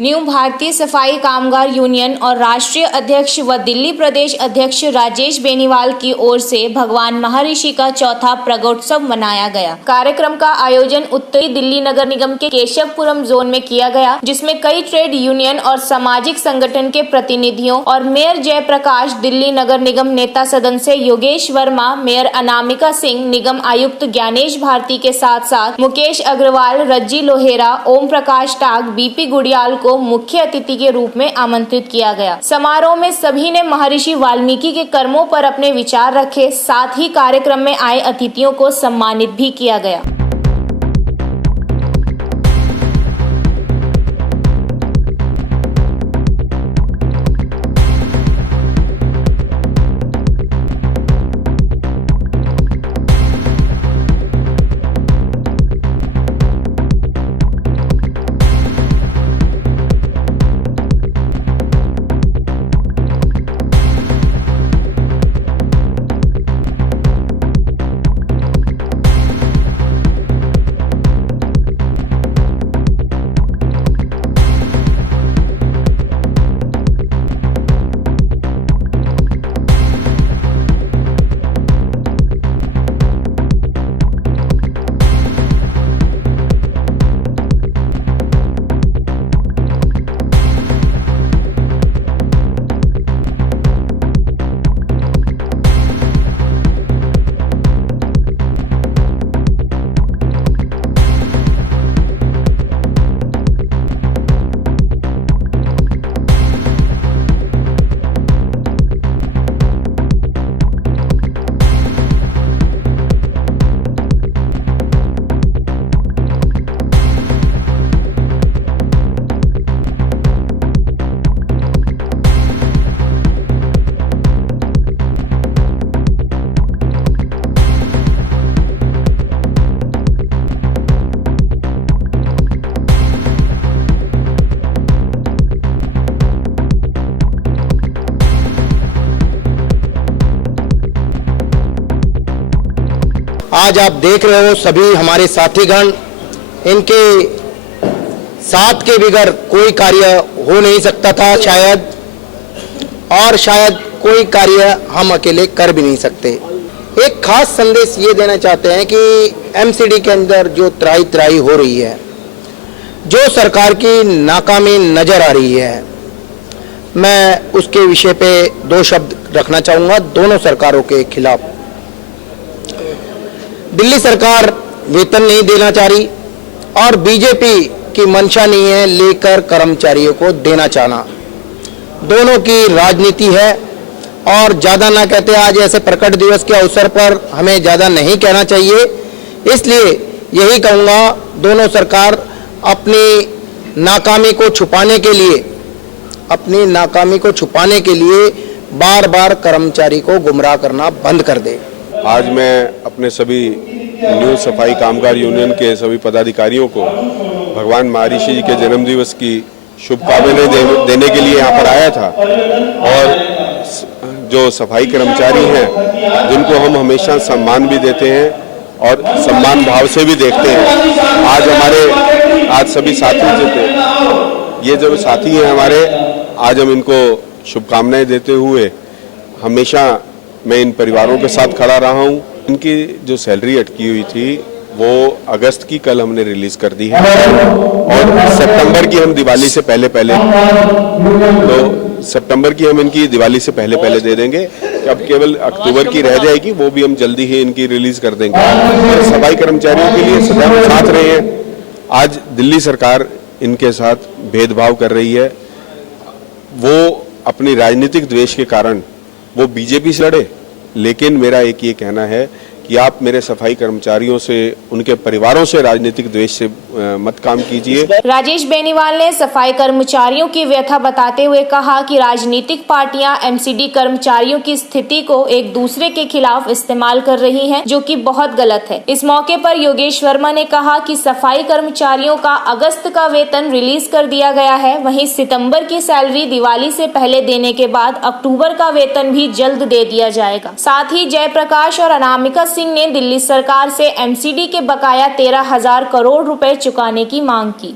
New भारतीय सफाई कामगार यूनियन और राष्ट्रीय अध्यक्ष व दिल्ली प्रदेश अध्यक्ष राजेश बेनीवाल की ओर से भगवान महर्षि का चौथा प्रगटोत्सव मनाया गया। कार्यक्रम का आयोजन उत्तरी दिल्ली नगर निगम के केशवपुरम जोन में किया गया, जिसमें कई ट्रेड यूनियन और सामाजिक संगठन के प्रतिनिधियों और मेयर जयप्रकाश, दिल्ली नगर निगम नेता सदस्य योगेश वर्मा, मेयर अनामिका सिंह, निगम आयुक्त ज्ञानेश भारती के साथ साथ मुकेश अग्रवाल, रज्जी लोहेरा, ओम प्रकाश टाग, बीपी गुड़ियाल को मुख्य अतिथि के रूप में आमंत्रित किया गया। समारोह में सभी ने महर्षि वाल्मीकि के कर्मों पर अपने विचार रखे। साथ ही कार्यक्रम में आए अतिथियों को सम्मानित भी किया गया। आज आप देख रहे हो सभी हमारे साथीगण, इनके साथ के बगैर कोई कार्य हो नहीं सकता था शायद, और शायद कोई कार्य हम अकेले कर भी नहीं सकते। एक खास संदेश ये देना चाहते हैं कि एमसीडी के अंदर जो त्राही हो रही है, जो सरकार की नाकामी नजर आ रही है, मैं उसके विषय पे दो शब्द रखना चाहूँगा दोनों सरकारों के खिलाफ। दिल्ली सरकार वेतन नहीं देना चाह रही और बीजेपी की मंशा नहीं है लेकर कर्मचारियों को देना चाहना। दोनों की राजनीति है और ज़्यादा ना कहते, आज ऐसे प्रकट दिवस के अवसर पर हमें ज़्यादा नहीं कहना चाहिए। इसलिए यही कहूँगा, दोनों सरकार अपनी नाकामी को छुपाने के लिए बार बार कर्मचारी को गुमराह करना बंद कर दे। आज मैं अपने सभी न्यू सफाई कामगार यूनियन के सभी पदाधिकारियों को भगवान महर्षि जी के जन्म दिवस की शुभकामनाएं देने के लिए यहाँ पर आया था। और जो सफाई कर्मचारी हैं, जिनको हम हमेशा सम्मान भी देते हैं और सम्मान भाव से भी देखते हैं, आज सभी साथी जो थे, ये जो साथी हैं हमारे, आज हम इनको शुभकामनाएं देते हुए हमेशा मैं इन परिवारों के साथ खड़ा रहा हूँ। इनकी जो सैलरी अटकी हुई थी वो अगस्त की कल हमने रिलीज कर दी है और सितंबर की हम दिवाली से पहले इनकी दिवाली से पहले दे देंगे। अब केवल अक्टूबर की रह जाएगी, वो भी हम जल्दी ही इनकी रिलीज कर देंगे। सफाई कर्मचारियों के लिए सदैव साथ रहे हैं। आज दिल्ली सरकार इनके साथ भेदभाव कर रही है। वो अपनी राजनीतिक द्वेष के कारण वो बीजेपी से लड़े, लेकिन मेरा एक ये कहना है कि आप मेरे सफाई कर्मचारियों से, उनके परिवारों से राजनीतिक द्वेष से मत काम कीजिए। राजेश बेनीवाल ने सफाई कर्मचारियों की व्यथा बताते हुए कहा कि राजनीतिक पार्टियां एमसीडी कर्मचारियों की स्थिति को एक दूसरे के खिलाफ इस्तेमाल कर रही हैं, जो कि बहुत गलत है। इस मौके पर योगेश वर्मा ने कहा कि सफाई कर्मचारियों का अगस्त का वेतन रिलीज कर दिया गया है, वहीं सितंबर की सैलरी दिवाली से पहले देने के बाद अक्टूबर का वेतन भी जल्द दे दिया जाएगा। साथ ही जयप्रकाश और अनामिका सिंह ने दिल्ली सरकार से एमसीडी के बकाया 13,000 करोड़ रुपए चुकाने की मांग की।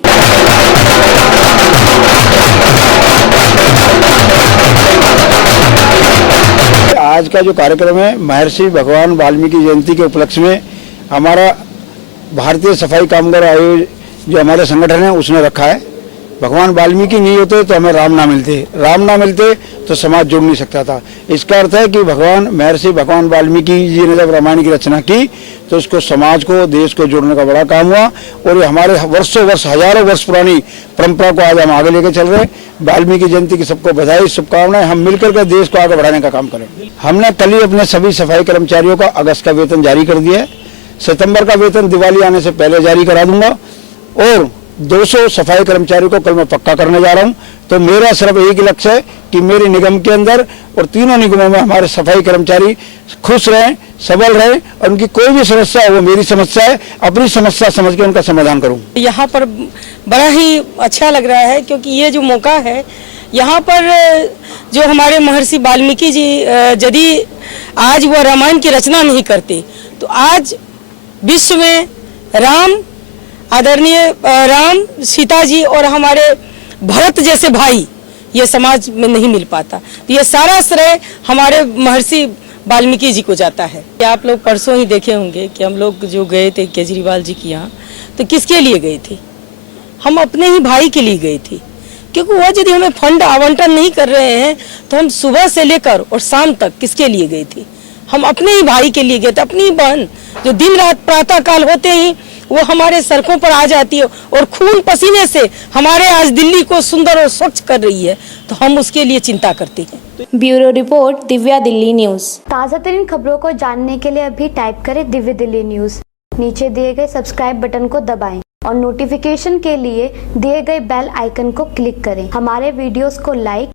आज का जो कार्यक्रम है महर्षि भगवान वाल्मीकि जयंती के उपलक्ष्य में हमारा भारतीय सफाई कामगार आयोग जो हमारे संगठन है उसने रखा है। भगवान वाल्मीकि नहीं होते तो हमें राम ना मिलते तो समाज जुड़ नहीं सकता था। इसका अर्थ है कि महर्षि भगवान वाल्मीकि जी ने जब रामायण की रचना की तो उसको समाज को देश को जोड़ने का बड़ा काम हुआ और ये हमारे वर्षों वर्ष हजारों वर्ष पुरानी परंपरा को आज हम आगे लेकर चल रहे हैं। वाल्मीकि जयंती की सबको बधाई शुभकामनाएं। हम मिलकर के देश को आगे बढ़ाने का काम करें। हमने कल ही अपने सभी सफाई कर्मचारियों का अगस्त का वेतन जारी कर दिया है। सितंबर का वेतन दिवाली आने से पहले जारी करा दूंगा और 200 सफाई कर्मचारियों को कल मैं पक्का करने जा रहा हूं। तो मेरा सिर्फ एक लक्ष्य है कि मेरे निगम के अंदर और तीनों निगमों में हमारे सफाई कर्मचारी खुश रहें, सबल रहें और उनकी कोई भी समस्या हो वो मेरी समस्या है, अपनी समस्या समझ के उनका समाधान करूं। यहाँ पर बड़ा ही अच्छा लग रहा है क्योंकि ये जो मौका है यहाँ पर जो हमारे महर्षि वाल्मीकि जी यदि आज वो रामायण की रचना नहीं करते तो आज विश्व में आदरणीय राम, सीता जी और हमारे भरत जैसे भाई ये समाज में नहीं मिल पाता। तो ये सारा श्रेय हमारे महर्षि वाल्मीकि जी को जाता है। आप लोग परसों ही देखे होंगे कि हम लोग जो गए थे केजरीवाल जी के यहाँ तो किसके लिए गए थे? हम अपने ही भाई के लिए गए थे क्योंकि वो यदि हमें फंड आवंटन नहीं कर रहे हैं तो हम सुबह से लेकर और शाम तक किसके लिए गए थे? हम अपने ही भाई के लिए गए थे। अपनी बहन जो दिन रात प्रातः काल होते ही वो हमारे सड़कों पर आ जाती है और खून पसीने से हमारे आज दिल्ली को सुंदर और स्वच्छ कर रही है तो हम उसके लिए चिंता करते हैं। Bureau report, Divya Delhi news. ताज़ा तरीन खबरों को जानने के लिए अभी टाइप करें दिव्य दिल्ली न्यूज। नीचे दिए गए सब्सक्राइब बटन को दबाएं और नोटिफिकेशन के लिए दिए गए बेल आइकन को क्लिक करें। हमारे वीडियोस को लाइक,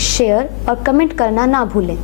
शेयर और कमेंट करना ना भूलें।